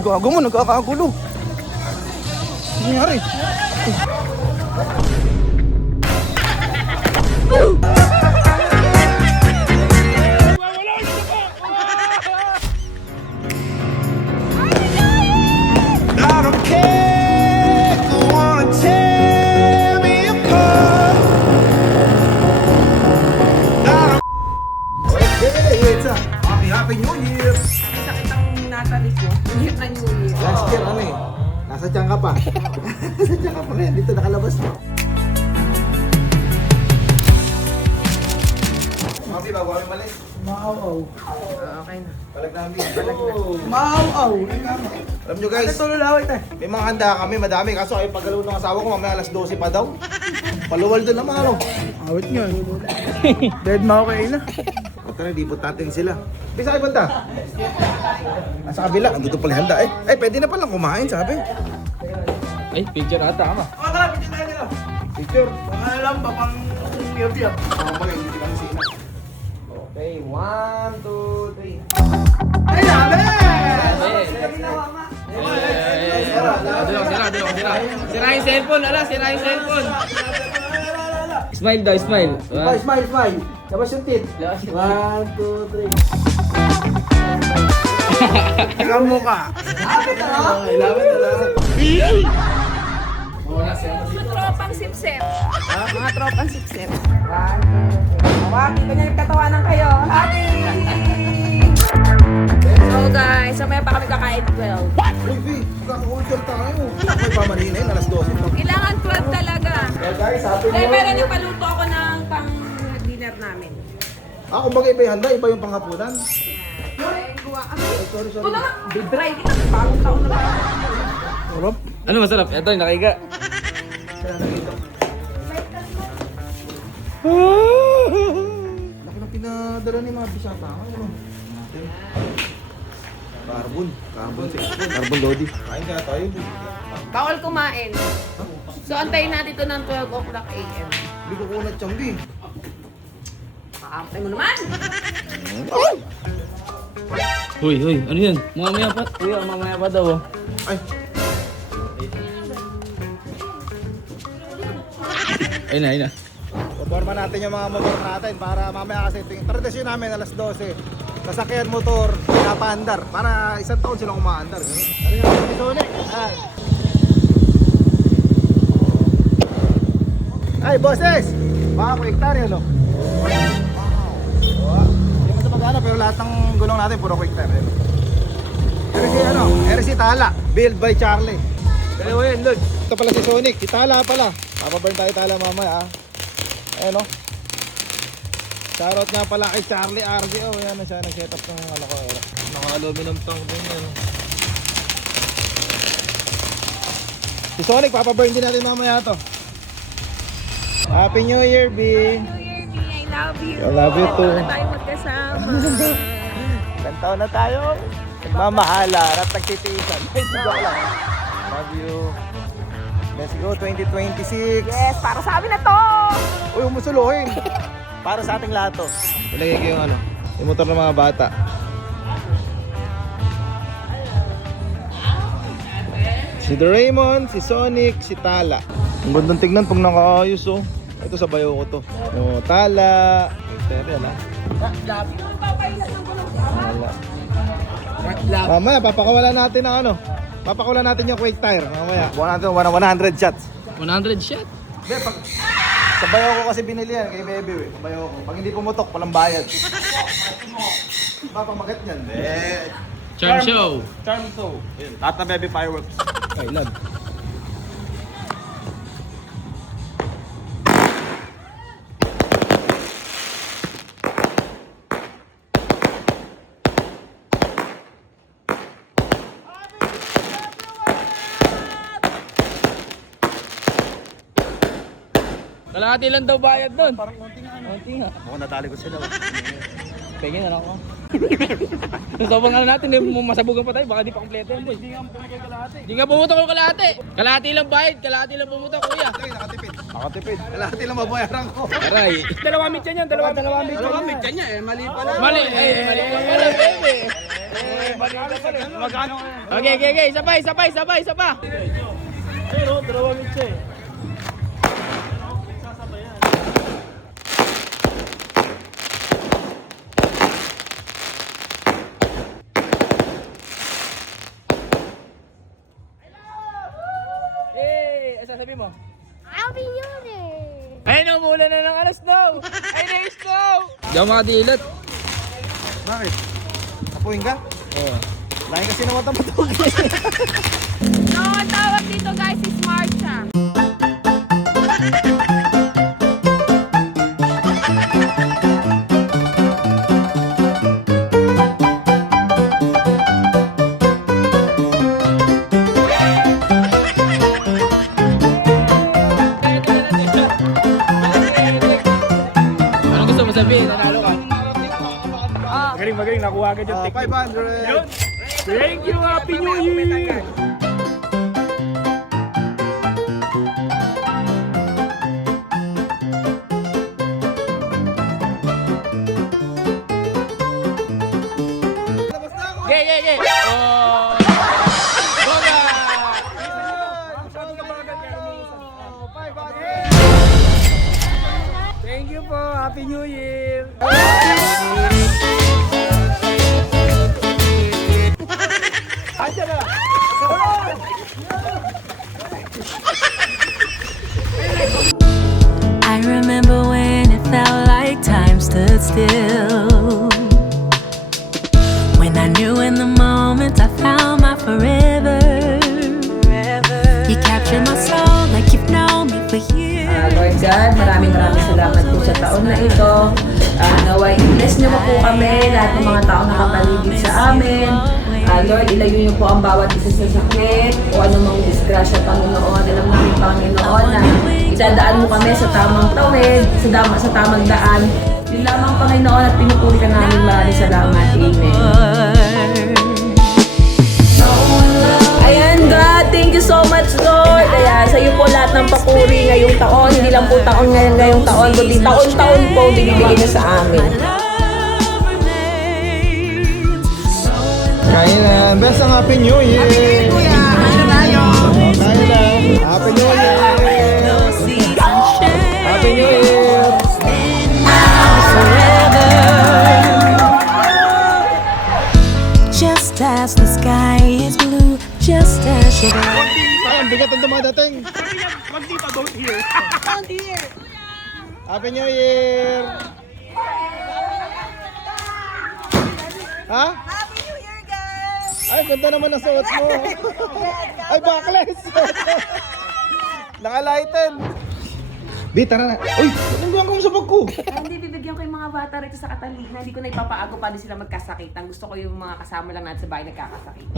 Ay, gago mo, nagkakagulo. Ano nangyari? I don't care if you wanna tear me apart. Okay, it's a happy New Year. Sakit ang natalis mo. New na New Year. Last year ano eh, nasa tiyan ka pa. Nasa tiyan ka pa rin, dito nakalabas mo. Mapi, bago kami malis. Maaw-aw. Okay na. Palag namin. Maaw-aw. Alam nyo guys, Ito lulawit eh. may mga handa kami, madami. Kaso ay paggalaw ng asawa ko, mamaya alas 12 pa daw. Paluwal doon naman ano. Awit nyo. Dead ma okay na. O tara, dipot natin sila. Bisa kayo banda? Sa kabila, andito pala yung handa. Eh, pwede na palang kumain, sabi. Ay, picture ata ama. O tara, pitin tayo nila. Picture. Mga alam pa pang yab-yab. Mamaya, hindi kami sina. Okay, 1, 2, 3. Ay, dami! Sira yung cellphone, ala, sira yung cellphone. Smile daw, smile. Smile, smile. Labas yung tit. 1, 2, 3. Ikaw mo ka. Mga tropang sip-sip. Mga tropang sip-sip. Kita niya nagkatawanan kayo. Happy! So guys, mamaya pa kami kakain 12. Uy, V, kaka-order tayo. May pamaninin, alas 12 pa. Kailangan 12 talaga. Well guys, happy Dahil New meron Year. yung paluto ako ng pang-dinner namin. Kumbaga iba yung handa, iba yung panghapunan. Ay, guwa kami. Ito na nga, bibray kita. Bagong taon na ba? Sarap. Ano masarap? Ito, nakiga. Laki ng pinadala ni mga bisata. Ano? Carbon. Carbon Lodi. Kain kaya tayo. Bawal kumain. So antayin natin ito ng 12 o'clock a.m. Hindi ko kunat siyang B. Makaamtay mo naman. Uy, ano yan? Mamaya pa. Kuya, mamaya pa daw. Ay, Ayun na. Poporma natin yung mga motor natin para mamaya kasi ito yung tradisyon namin alas 12. Sasakyan motor, pinapaandar. Para isang taon silang umaandar. Ano yung Sonic? Ay, bosses! Baka ko hektarya, no? Wow! Hindi mo sa magana, pero lahat ng gulong natin puro quick tire. RC Tala, build by Charlie. Kaya mo yan, Lord. Ito pala si Sonic, si Tala pala. Papaburn tayo Tala mamaya, Ayan, no? Shoutout nga pala kay Charlie RGO. Ayan na siya, nag-set up ng ano ko. Naka-aluminum tank din yan. Si Sonic, papaburn din natin mamaya to. Happy New Year, B! New Year, me, I love you. I love you too. Wala tayong magkasama. Ilang taon na tayo? Nagmamahala at nagtitiisan. Ay, joke lang. Love you. Let's go, 2026. Yes, para sa amin na to. Uy, umusuluhin. Para sa ating lahat to. Ilagay ko yung ano, yung motor ng mga bata. Si Doraemon, si Sonic, si Tala. Ang gandang tignan pag nakaayos, oh. Ito sa bayo ko to. Oh, Tala. Stereo, ha? Tala. Mamaya, papakawala natin ang ano. Papakawala natin yung quick tire. Mamaya. Buwan natin 100 shots. 100 shot. Hindi, pag... Sa bayo ko kasi binili yan kay Bebe, Sa bayo ko. Pag hindi pumutok, walang bayad. Papamagat niyan. Charm show. Charm show. Yun. Lahat na Bebe fireworks. Kailan? Kalahati lang daw bayad doon. Parang konti nga. Ako natali ko sila. Pengin na lang ako. Sobrang ano natin, masabugan pa tayo, baka di pa kompleto yun. Hindi nga pumutok kalahati. Hindi nga pumutok yung kalahati. Kalahati lang bayad, kalahati lang pumutok, kuya. Nakatipid. Nakatipid. Kalahati lang mabayaran ko. Aray. Dalawang mitya niyan, dalawang mitya. Mali, mali lang pala, bebe. Magkano? Okay. Isa pa. Ayun o, dalawang mitsa eh. Hey, sasabi mo? Happy New Year! Ayun, umulan na ng snow! Ay, na snow! Di ako makadilat. Bakit? Apuin ka? Oo. Lagi kasi naman tamatog. No, ang tawag dito guys is Marsha. Anong gusto mo sabihin? Nanalo ka? Magaling, nakuha agad yung 500. Thank you, Happy New Year! Okay. Oh! Boga! Thank you po, Happy New Year! Andiyan na! I remember when it felt like time stood still. When I knew in the moment I found my forever. You captured my soul like you've known me for years. Lord God, maraming salamat po sa taon na ito. Naway, i-bless niyo po kami, lahat ng mga taong nakapaligid sa amin. Lord, ilayo niyo po ang bawat isa sa sakit o anumang disgrasya, Panginoon. Alam namin, Panginoon, na idadaan mo kami sa tamang tawid, sa tamang daan. Yun lamang, Panginoon, at pinupuri ka namin. Maraming salamat. Amen. Ayan, God, thank you so much, Lord. Ayan, sa iyo po lahat ng papuri ngayong taon. Hindi lang po taon ngayong taon, kundi taon-taon po binibigay niyo sa amin. Kain na. Best ang Happy New Year. Happy New Year, kuya. Kain tayo. Kain na. Happy New Year. Happy New Year. Just as the sky is blue, just as you Ay, ang bigat ang dumadating. Wag dito, don't hear. Happy New Year. Ha? Happy New Year, guys! Ay, ganda naman ang suot mo. Ay, backless. Nakalighten. Bi, tara na. Uy, nandun ko sa bag ko. Hindi, bibigyan ko yung mga bata rito sa Catalina. Hindi ko na ipapaago paano sila magkasakitan. Gusto ko yung mga kasama lang natin sa bahay nagkakasakit.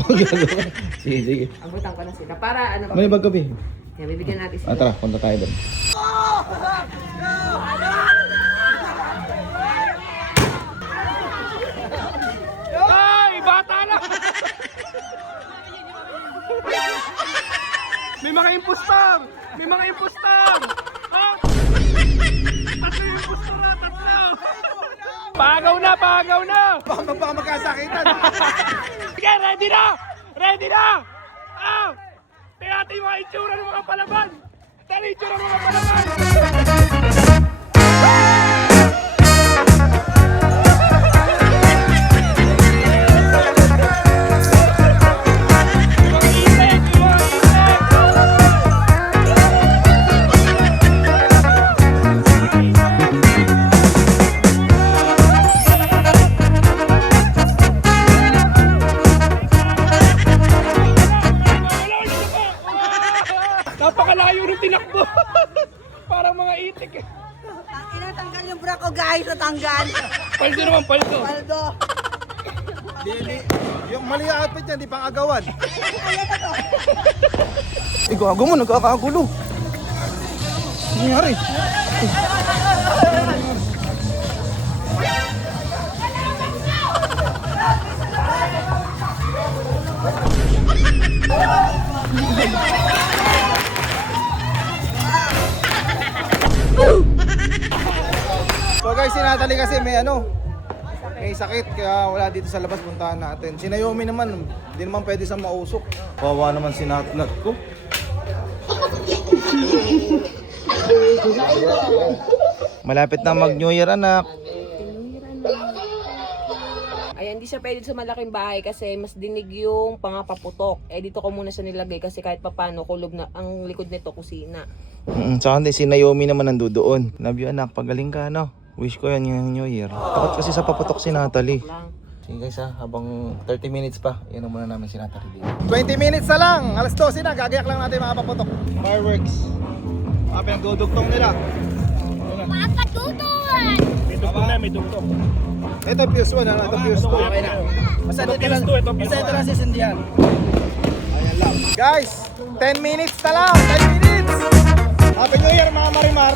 Sige. Abutan ko na sila. Para ano May bag ka, Bi. Yan, bibigyan natin sila. Tara, punta tayo doon. Ay, bata na! May mga impostor! May mga impostor! Ha? Tatlo yung impostor na, tatlo! Pagaw na! Baka magkasakitan. Sige, ready na! Ready na! Ah! Tingnan natin yung mga itsura ng mga palaban! Dali itsura ng mga palaban! Napakalayo ng tinakbo! Parang mga itik eh. Tinatanggal yung bra ko, guys. Natanggal. Paldo naman, paldo! Paldo. Yung mali ang outfit niya, di pang agawan. Gago mo, nagkakagulo. Ano nangyari? So guys, si Natalie kasi may ano, may sakit kaya wala dito sa labas, puntahan natin. Si Naomi naman, hindi naman pwede sa mausok. Kawawa naman si Natnat ko. Malapit na mag-New Year, anak. Ayan, hindi siya pwede sa malaking bahay kasi mas dinig yung pangapaputok. Eh, dito ko muna siya nilagay kasi kahit papano kulob na ang likod nito kusina. Saka hindi, si Naomi naman nandoon. Love you, anak, pagaling ka, no? Wish ko yan yung New Year. Takot kasi sa paputok si Natalie. Sige guys ha, habang 30 minutes pa, iyan muna namin si Natalie dito. 20 minutes na lang! Alas 12 na, gagayak lang natin mga paputok. Fireworks. Mga pinagdudugtong nila. May dugtong na, may dugtong. Ito fuse 1, ano? Ito fuse 2. Okay na. Basta ito lang sisindihan. Ayan lang. Guys, 10 minutes na lang! 10 minutes! Happy New Year mga Marimar!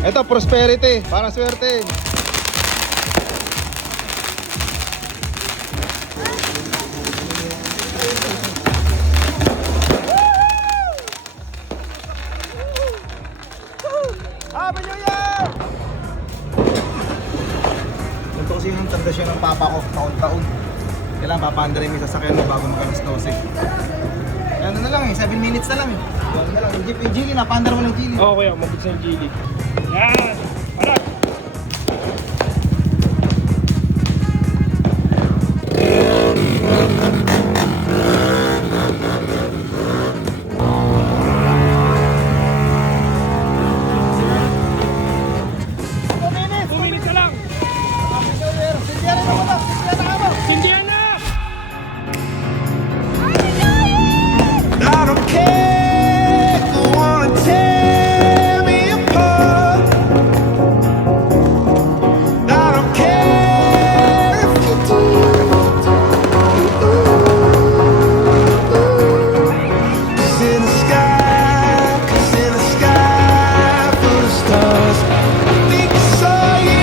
Ito, prosperity. Parang swerte. Happy New Year! Ito kasi yung tradisyon ng papa ko taon-taon. Kailangan papaandarin yung sasakyan mo bago mag-alas 12. Ano na lang 7 minutes na lang Ano na lang, yung Gili, napaandar mo ng Gili. Oo, kuya, mabit sa Gili. Yan! Arat! Sindihan na! I don't care if you wanna tear me apart. I don't care if you do. 'Cause in the sky full of stars, I think I saw you.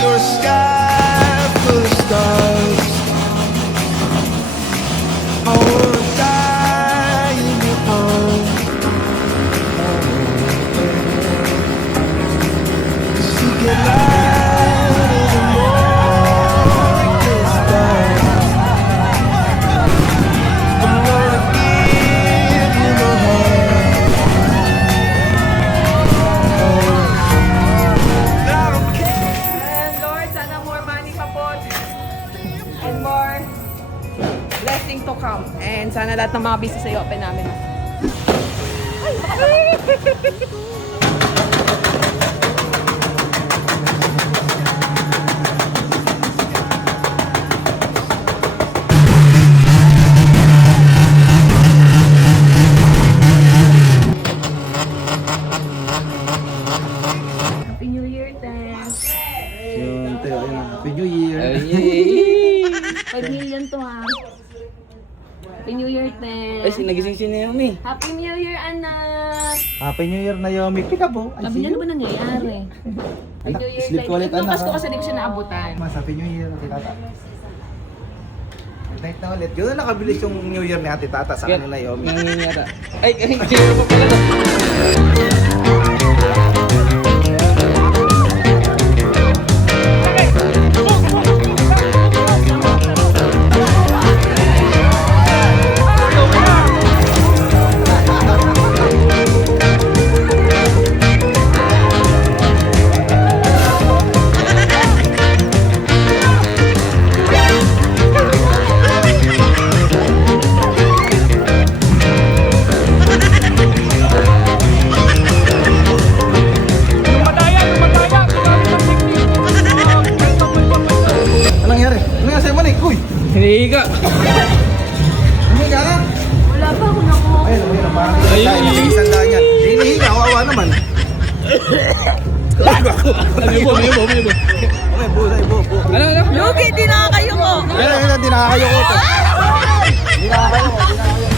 You're a sky full of stars. I wanna die in your arms. 'Cause you get light in the morning, gets dark. I wanna give you my heart. I don't care. And Lord, sana more money pa po. And more blessing to come. And sana lahat ng mga business ay open namin. Happy New Year, thanks. Yun, tayo, ayun. Happy New Year. 5 million to ha. Happy New Year, thanks. Ay, nagising si Naomi. Happy New Year, anak. Happy New Year, Naomi. Pikabo. Sabi niya, ano ba nangyayari? Happy New Year, sleep ko ulit, Yung anak, Pasko ha? kasi di ko siya naabutan. Mas, Happy New Year, Ate Tata. Good night na ulit. Yun na nakabilis yung New Year ni Ate Tata sa kanila, Naomi. Nangingi yata. Ay, zero pa pala. Anong nangyari? Ano nga sa'yo, Manik? Uy! Hinihiga. Hinihiga ka? Wala pa ako nako. Ayun, ayun. Parang hindi tayo. Nasa isang daan yan. Hinihiga, kawawa naman. Lugi, di na kayo ko. Hindi nakakayo ko to. Hindi nakakayo ko.